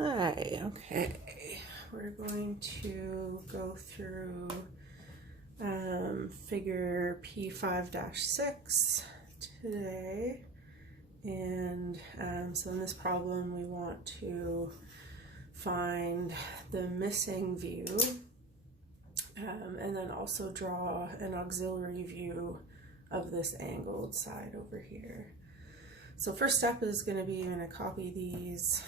Hi, okay, we're going to go through figure P5-6 today, and so in this problem we want to find the missing view and then also draw an auxiliary view of this angled side over here. So first step is going to be, I'm going to copy these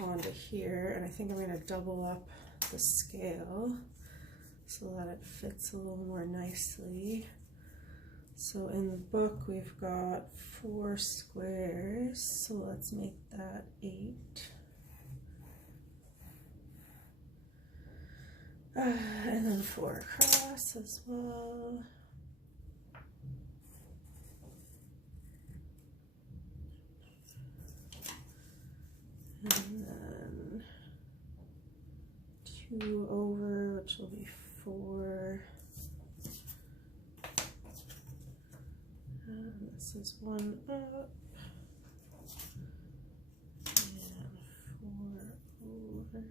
onto here, and I think I'm going to double up the scale so that it fits a little more nicely. So in the book we've got 4 squares, so let's make that 8. And then 4 across as well. And then 2 over, which will be 4. And this is 1 up. And 4 over.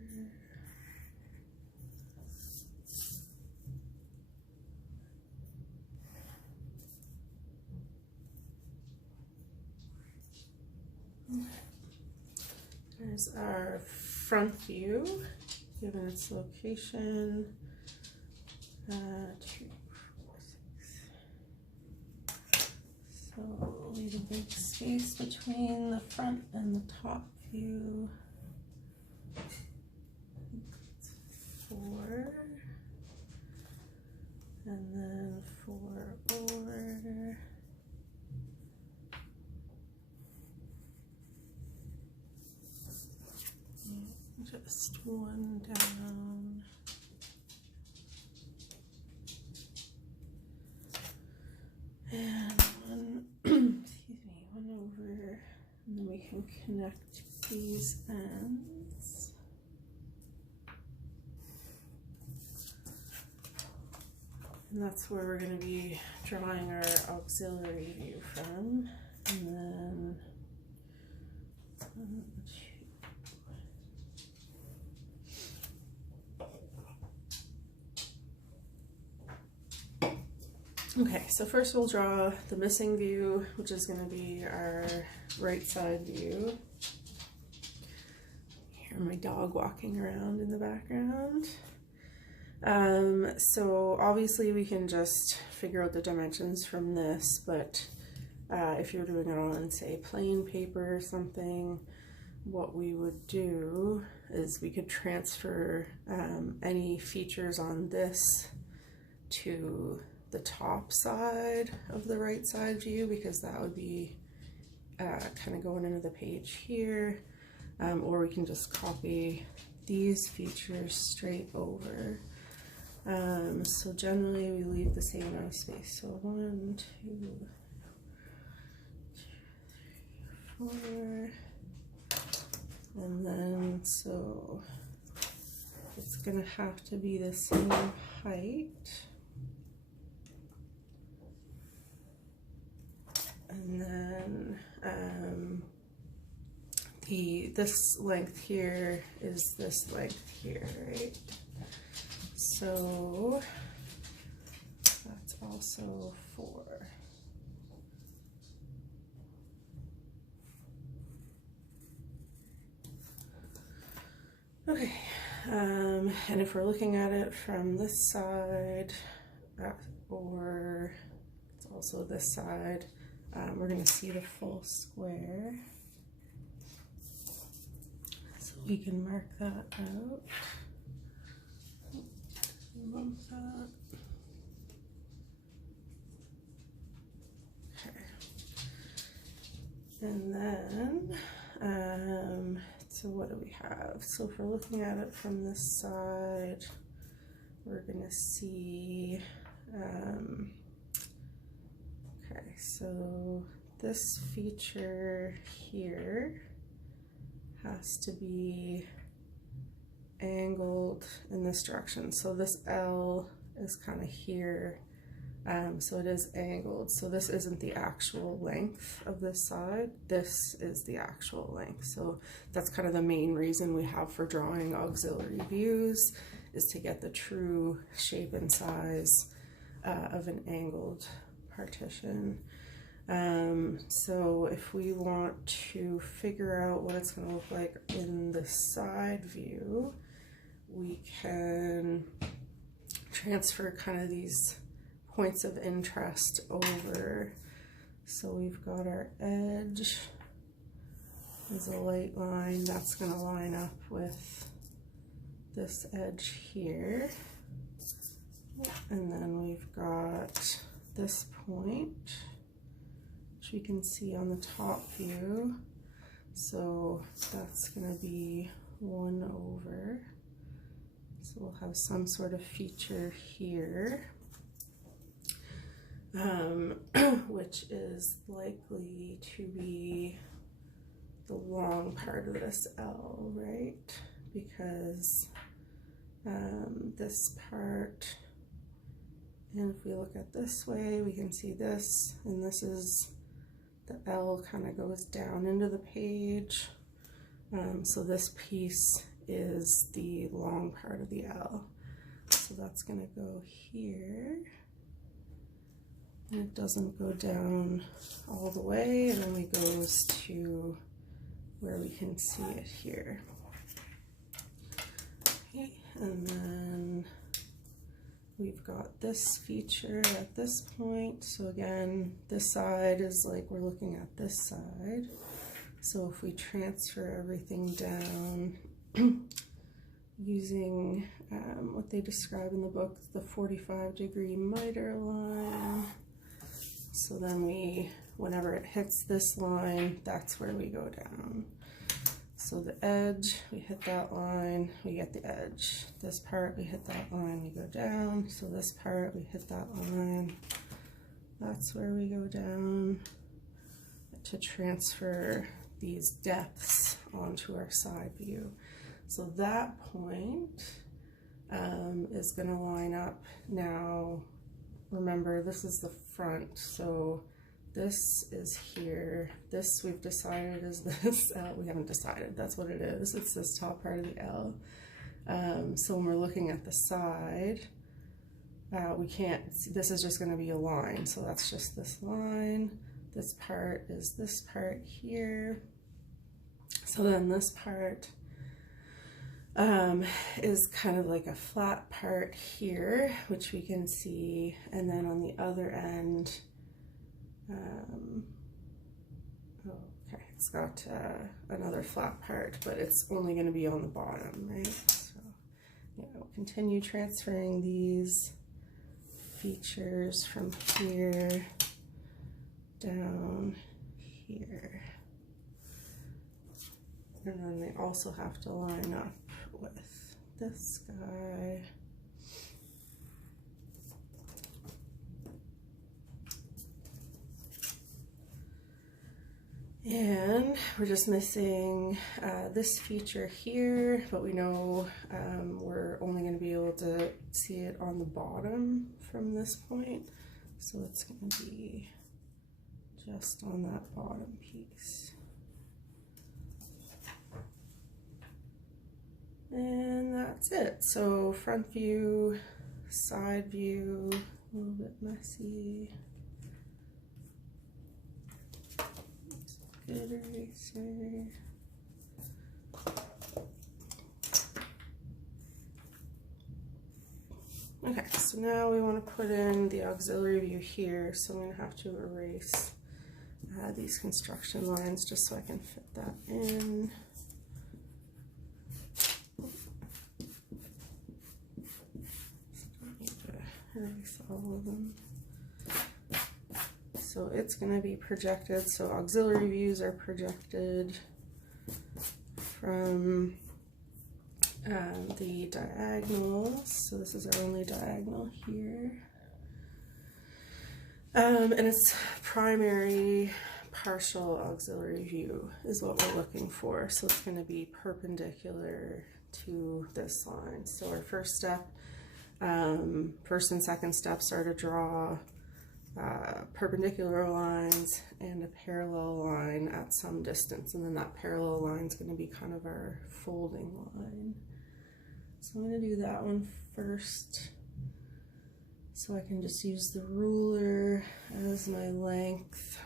There's our front view, given its location. 2, 4, 6. So we'll leave a big space between the front and the top view. 4. And then 4 over. Just 1 down. And 1, excuse me, 1 over. And then we can connect these ends. And that's where we're going to be drawing our auxiliary view from. And then 1, 2. Okay, so first we'll draw the missing view, which is going to be our right side view. Hear my dog walking around in the background. So obviously we can just figure out the dimensions from this, but if you're doing it on, say, plain paper or something, what we would do is we could transfer any features on this to the top side of the right side view, because that would be kind of going into the page here, or we can just copy these features straight over. So generally we leave the same amount of space, so 1, 2, 3, 4, and then so it's gonna have to be the same height. And then this length here is this length here, right? So that's also 4. Okay, and if we're looking at it from this side, or it's also this side, we're going to see the full square, so we can mark that out. Move that. Okay. And then, so what do we have? So if we're looking at it from this side, we're going to see, okay, so this feature here has to be angled in this direction. So this L is kind of here, So it is angled. So this isn't the actual length of this side. This is the actual length. So that's kind of the main reason we have for drawing auxiliary views, is to get the true shape and size of an angled partition. So if we want to figure out what it's going to look like in the side view, we can transfer kind of these points of interest over. So we've got our edge as a light line. That's going to line up with this edge here. And then we've got this point, which we can see on the top view. So that's going to be 1 over. So we'll have some sort of feature here, which is likely to be the long part of this L, right? Because this part, and if we look at this way, we can see this, and this is the L kind of goes down into the page. So this piece is the long part of the L. So that's going to go here. And it doesn't go down all the way, and only goes to where we can see it here. Okay, and then we've got this feature at this point. So again, this side is like we're looking at this side. So if we transfer everything down using what they describe in the book, the 45-degree miter line. So then whenever it hits this line, that's where we go down. So the edge, we hit that line, we get the edge. This part, we hit that line, we go down. So this part, we hit that line. That's where we go down to transfer these depths onto our side view. So that point is going to line up now. Remember, this is the front, so this is here. This we've decided is this. We haven't decided. That's what it is. It's this top part of the L. So when we're looking at the side, we can't see, this is just going to be a line. So that's just this line. This part is this part here. So then this part is kind of like a flat part here, which we can see, and then on the other end, okay, it's got another flat part, but it's only going to be on the bottom, right? So yeah, we'll continue transferring these features from here down here, and then they also have to line up with this guy. And we're just missing this feature here, but we know we're only going to be able to see it on the bottom from this point. So it's going to be just on that bottom piece. And that's it. So front view, side view, a little bit messy. Good eraser. Okay, so now we want to put in the auxiliary view here. So I'm going to have to erase these construction lines just so I can fit that in. Erase all of them. So it's going to be projected. So auxiliary views are projected from the diagonals. So this is our only diagonal here. And it's primary partial auxiliary view is what we're looking for. So it's going to be perpendicular to this line. So our first step, first and second steps are to draw perpendicular lines and a parallel line at some distance, and then that parallel line is going to be kind of our folding line. So I'm going to do that one first, so I can just use the ruler as my length,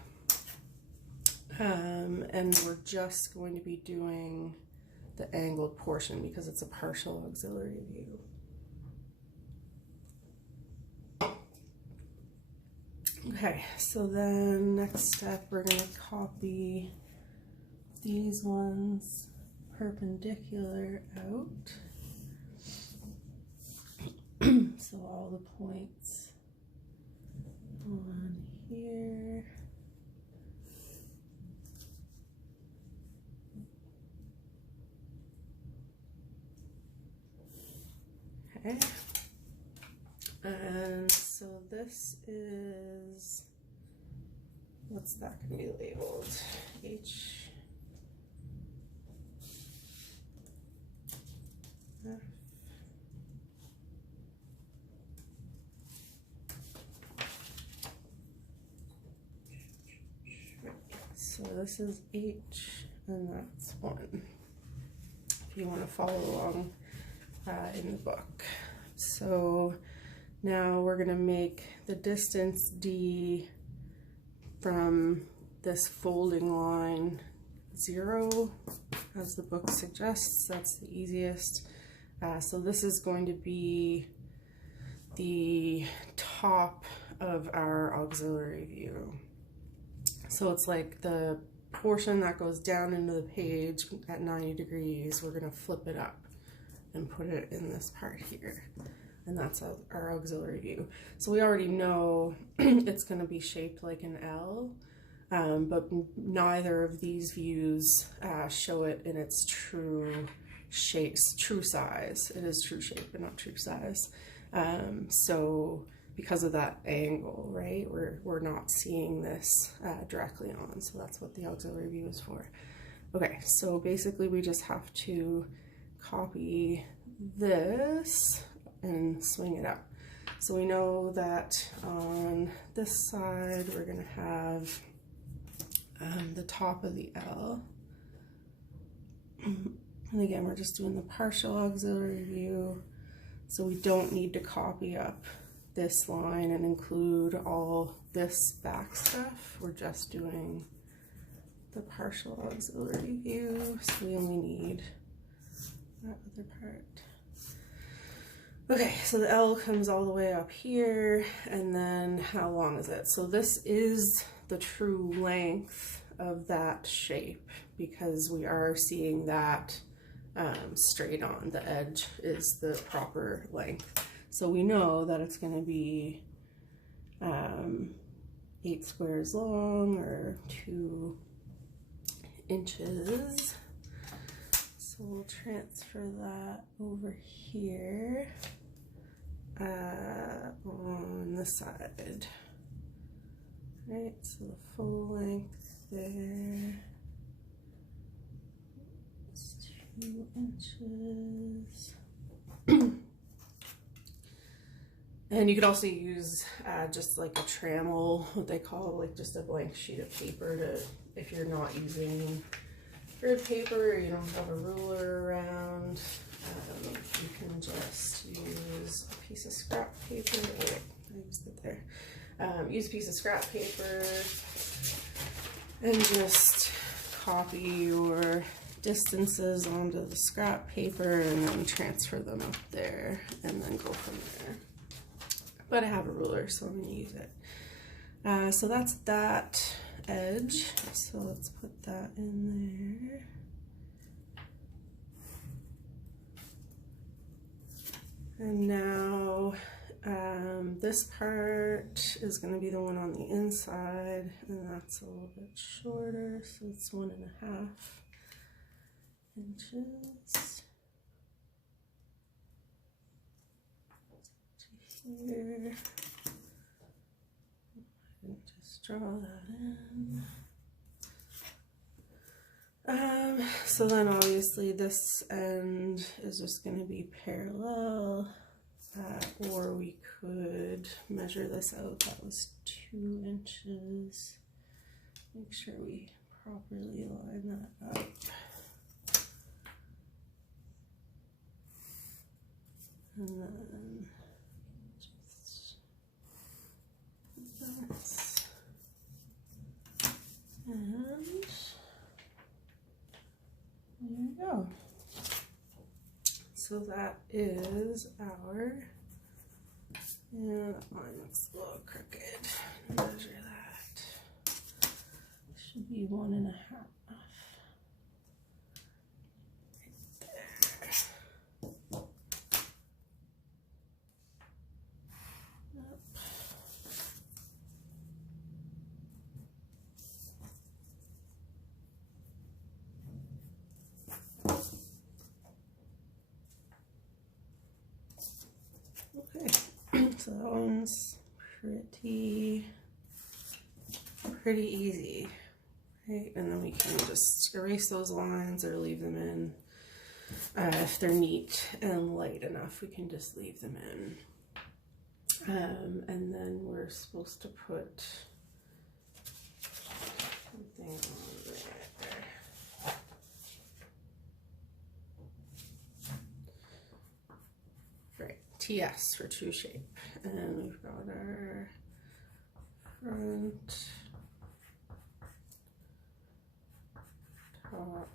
and we're just going to be doing the angled portion because it's a partial auxiliary view. Okay, so then next step, we're going to copy these ones perpendicular out. So all the points on here. Okay. And so this is, what's that going to be labeled? H. F. So this is H, and that's 1, if you want to follow along in the book. So now we're going to make the distance D from this folding line 0, as the book suggests. That's the easiest. So this is going to be the top of our auxiliary view. So it's like the portion that goes down into the page at 90 degrees, we're going to flip it up and put it in this part here. And that's our auxiliary view. So we already know it's going to be shaped like an L, but neither of these views show it in its true shape, true size. It is true shape, but not true size. So because of that angle, right, we're not seeing this directly on. So that's what the auxiliary view is for. Okay, so basically we just have to copy this and swing it up. So we know that on this side we're going to have the top of the L. And again, we're just doing the partial auxiliary view, so we don't need to copy up this line and include all this back stuff. We're just doing the partial auxiliary view, so we only need that other part. Okay, so the L comes all the way up here, and then how long is it? So this is the true length of that shape because we are seeing that straight on. The edge is the proper length. So we know that it's going to be 8 squares long, or 2 inches. So we'll transfer that over here on the side. Right, so the full length there is 2 inches. And you could also use just like a trammel, what they call like just a blank sheet of paper, to, if you're not using grid paper or you don't have a ruler around, you can just use a piece of scrap paper. Oh, wait, I used it there. Use a piece of scrap paper and just copy your distances onto the scrap paper and then transfer them up there and then go from there. But I have a ruler, so I'm going to use it. So that's that edge. So let's put that in there. And now this part is going to be the one on the inside, and that's a little bit shorter, so it's 1.5 inches. Here, just draw that in. So then obviously this end is just going to be parallel Or we could measure this out. That was 2 inches. Make sure we properly line that up. And then just this. And there you go. So that is our, yeah, that line looks a little crooked. Measure that. Should be 1.5. Okay, so that one's pretty easy, right? And then we can just erase those lines or leave them in. If they're neat and light enough, we can just leave them in. And then we're supposed to put something on there. Right, TS for true shape. And we've got our front, top,